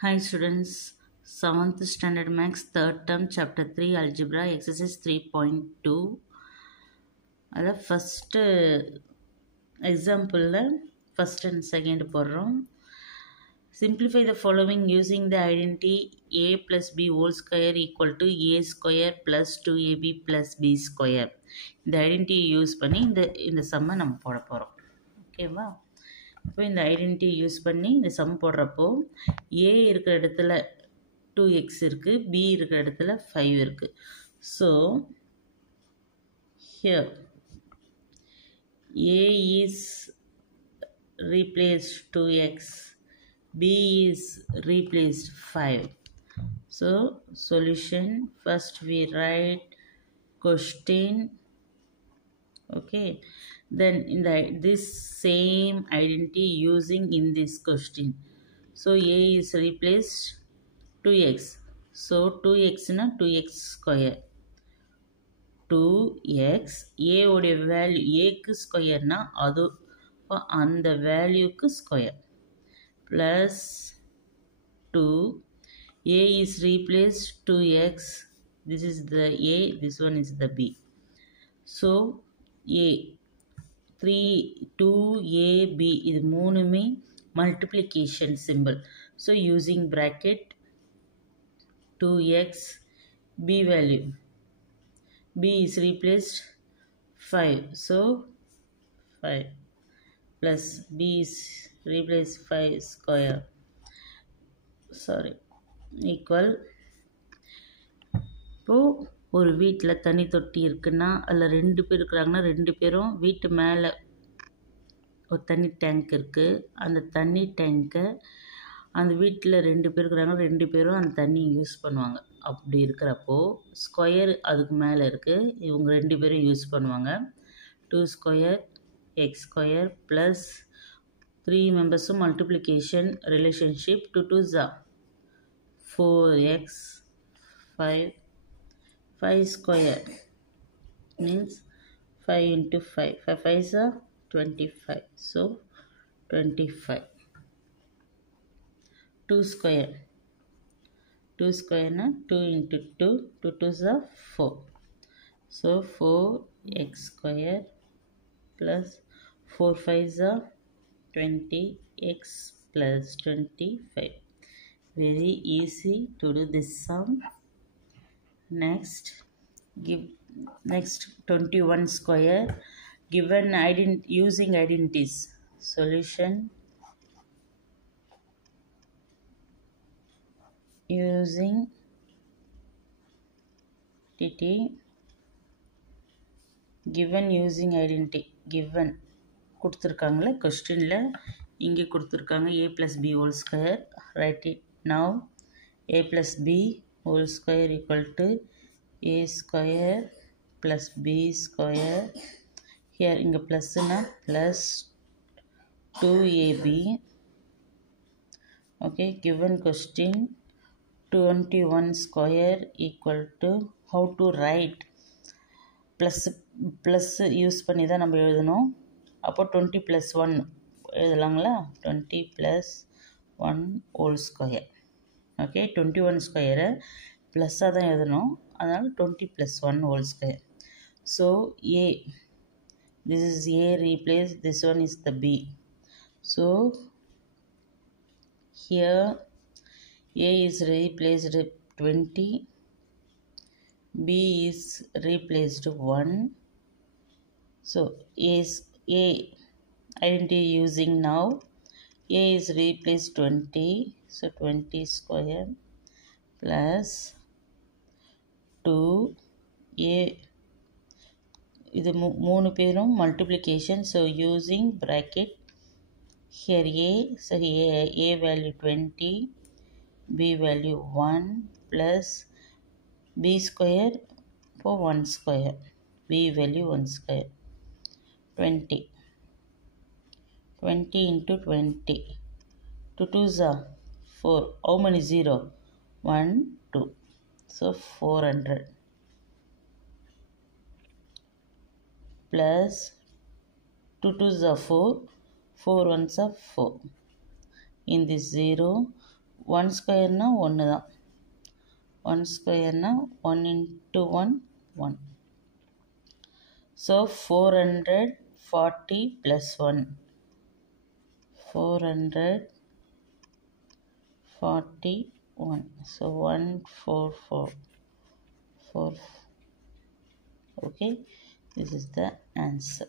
Hi students, 7th standard max 3rd term chapter 3 algebra exercise 3.2 அதில் first எக்ஸாம்பிளில் first and second போடுறோம். Simplify the following using the identity a plus b whole square equal to a square plus 2ab plus b square. இந்த identity use பண்ணி இந்த சம்மை நம்ம போட போகிறோம். ஓகேவா? இப்போ இந்த ஐடென்டிட்டி யூஸ் பண்ணி இந்த சம் போடுறப்போ a இருக்கிற இடத்துல 2x இருக்குது, b இருக்கிற இடத்துல 5 இருக்குது. So here a is replaced 2x, b is replaced 5. So solution, first we write question. Okay, then in this same identity using in this question. So a is replaced 2x, so 2x na 2x square, 2x a உடைய value aக்கு ஸ்கொயர்னா அது அந்த வேல்யூக்கு square plus 2 a is replaced 2x, this is the a, this one is the b. So a 2ab இது மூணுமே multiplication symbol. So using bracket 2x b value, b is replaced 5, so 5 plus b is replaced 5 square, sorry, equal. இப்போது ஒரு வீட்டில் தண்ணி தொட்டி இருக்குன்னா அதில் 2 பேர் இருக்கிறாங்கன்னா 2 பேரும் வீட்டு மேலே ஒரு தண்ணி டேங்க் இருக்குது. அந்த தண்ணி டேங்க்கை அந்த வீட்டில் 2 பேர் இருக்கிறாங்க, 2 பேரும் அந்த தண்ணி யூஸ் பண்ணுவாங்க. அப்படி இருக்கிறப்போ ஸ்கொயர் அதுக்கு மேலே இருக்குது, இவங்க 2 பேரும் யூஸ் பண்ணுவாங்க. 2 ஸ்கொயர் எக்ஸ் ஸ்கொயர் ப்ளஸ் 3 மெம்பர்ஸும் multiplication relationship 2 2s are 4x 5 square means 5 into 5, 5 5s are 25, so 25. 2 square na 2 into 2, 2 2s are 4, so 4x square plus 4 5s are 20x plus 25. Very easy to do this sum. Next 21 square given using identities. Solution, using identity, given using identity, given கொடுத்துருக்காங்களே கொஸ்டினில் இங்கே கொடுத்துருக்காங்க a plus b whole square. Write it now. a plus b whole square equal to a square plus b square. Here இங்கே ப்ளஸ்னா plus 2ab. Okay, given question 21 square equal to, how to write, plus use பண்ணி தான் நம்ம எழுதணும். அப்போ 20 plus 1 எழுதலாங்களா, 20 plus 1 whole square. Okay, 21 ஸ்கொயரை ப்ளஸ்ஸாக தான் எழுதணும், அதனால் 20 plus 1 whole square. So a, this is a replace, this one is the b. So here a is replaced 20, b is replaced 1. So a identity using now, a is replaced 20, so 20 square plus 2 a, இது மூணு பேரும் multiplication, so using bracket here a, so a value 20, b value 1 plus b square for 1 square, b value 1 square, 20 into 20, 2 2s are 4, how many 0, 1 2, so 400 plus 2 2s are 4, 4 1s are 4, in this 0 1 ஸ்கொயர்னால் 1 தான். 1 ஸ்கொயர்னால் 1 into 1 1. So 440 plus 1. 441. So 144. Okay, this is the answer.